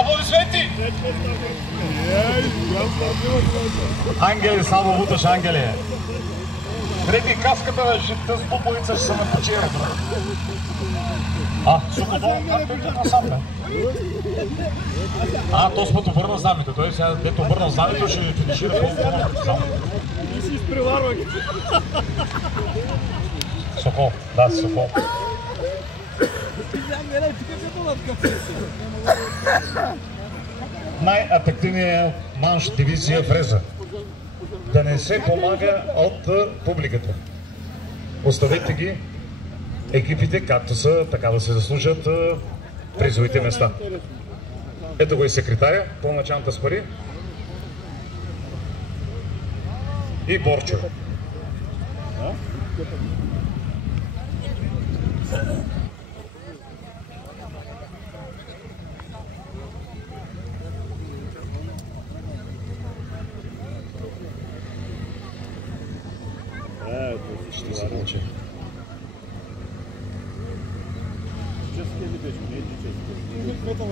Аплодисменти! Ангели, само буташ, ангели. Трети каската, жита с бубовица ще се напочира. Сукодол, как той като сам, бе? То спът обърна знамето. Той сега, дето обърна знамето, ще финишира по-малко само. И си изпреварва ги. Сокол, да, Сокол. Най-атактивният манш дивизия Фреза. Да не се помага от публиката. Оставете ги екипите, както са, така да се заслужат призовите места. Ето го и секретаря, пълначаната с пари. И Борчо. Ще се мълча.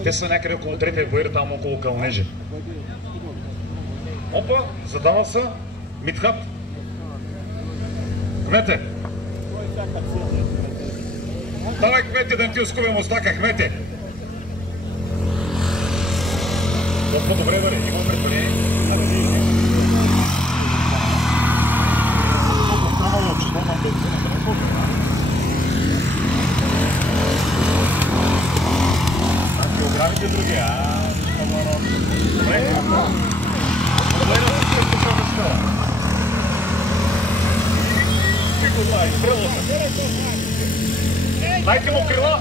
Те са някъде около третия боир, там около Кълнежи. Опа, задава се Митхат. Кмете! Давай, кмете, да не ти оскубим мустака, кмете! Доста добре, бъде, има предпълнение. Географите други, добре. Добре да се тук на места. Ти го знай, крилата. Дайте му крила.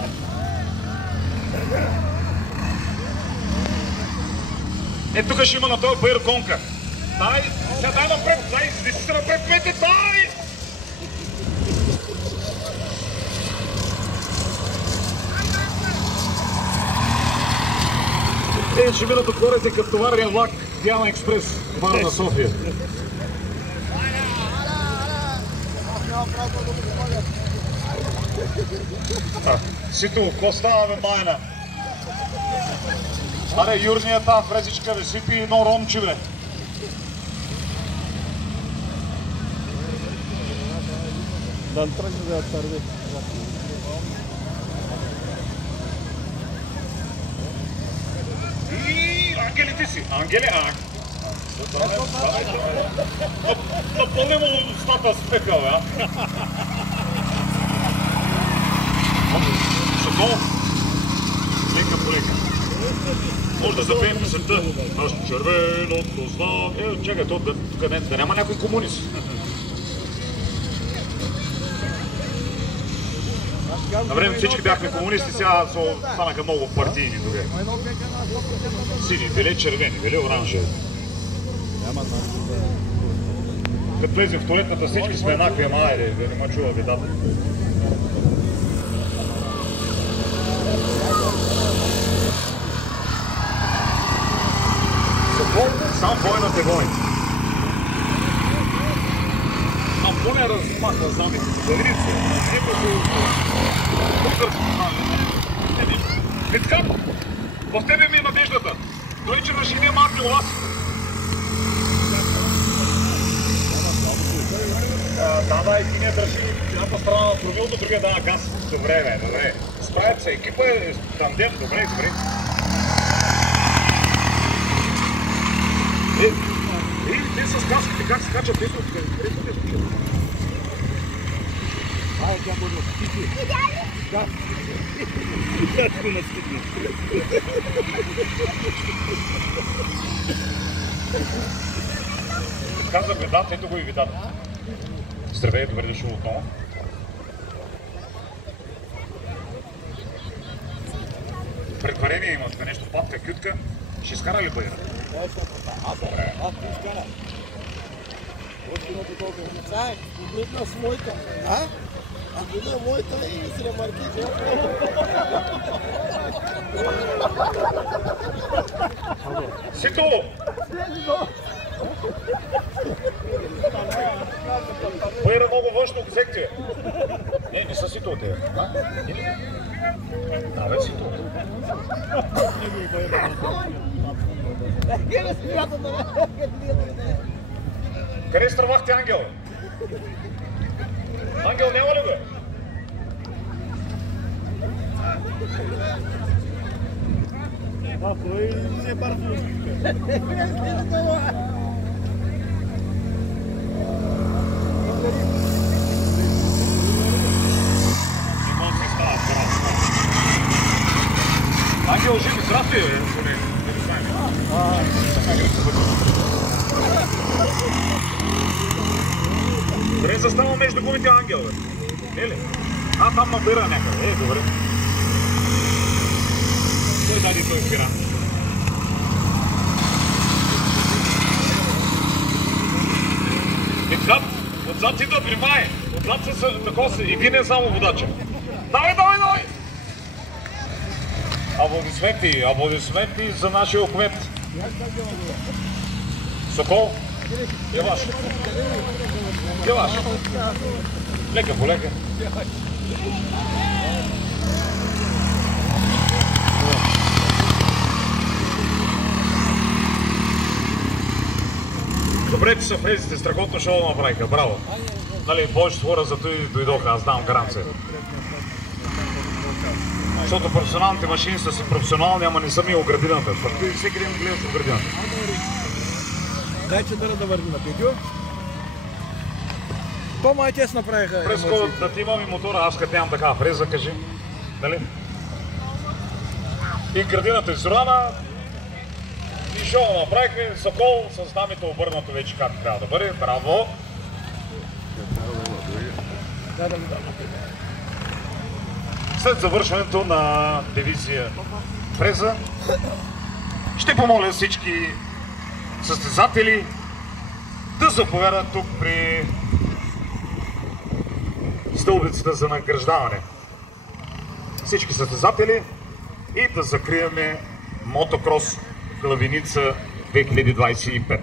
Тук ще има на този баир конка. Дай, сега дай напред, дай, не си се напред, кмете, дай! Те ще минат отворите като товарния влак Диана Експрес, бара на София. Сито, какво става, бе, майна? Аре, южният там, фрезичка, бе, сипи едно ромче, бе. Да тръгне да търви. Ангели ти си! Ангели, напълни му устата с пепел, бе, Сокол! Лека по лека. Може да запеем песента. Наш червеното знаме. Чакай, тук да няма някой комунист. На време всички бяхме комунисти, сега станаха много партийни дори. Сини, били червени, били оранжеви. Като влезем в туалетната, всички сме еднакви, ама айде, да не ме чува видата. Сам войната е война. Сам поне размахва знамето. Завидите, Митхат, в тебе ми е надеждата. Той, че разшири марни у вас. Да, и ти не държи едната страна на промилото, другия дава газ. Добре, бе, добре. Справят се, екипа е тандем, добре, добре. Те с каските как се качат, те са откъде се случат. Тя бъде стигне. Да. Тя не стигне. Каза бедата, ето го и видата. Здравей, добре дошъл отново. Предварение имат нещо, папка, кютка. Ще изкара ли бъдера? Добре. Погледна с моята. Погледна моята и с ремарките. Сито! Бъдера много външно от секция. Не не са си то те. Да, бе си то. Къде изтървахте Ангел? Ангел няма ли бе? Foi separado. Ангел жив, здрасти, бе. Добре застава между гумите Ангел, бе. Не ли? Там набира някъде. Добре. Той даде той спира. Отзад си да примае. Отзад са такова и вие не само водача. Давай! Аплодисменти за нашия кмет. Сокол, Геваш. Лека по лека. Добре, че са фрезите, страхотно шоу направиха, браво. Нали, повечето хора за това дойдоха, аз знам гаранция. Защото професионалните машини са си професионални, ама не са ми оградината. Всеки ден гледат оградината. Дай чадъра да върви на Петю. По-май те си направиха емоции. Преско, да ти имам и мотора, аз като нямам такава фреза, кажи. Нали? И градината е сурана. И шоу направиха, Сокол с дамите обърнато вече как трябва да бъде. Браво! След завършването на дивизия фреза, ще помоля всички състезатели да заповядат тук при стълбицата за награждаване. Всички състезатели и да закриеме мотокрос Главиница 2025.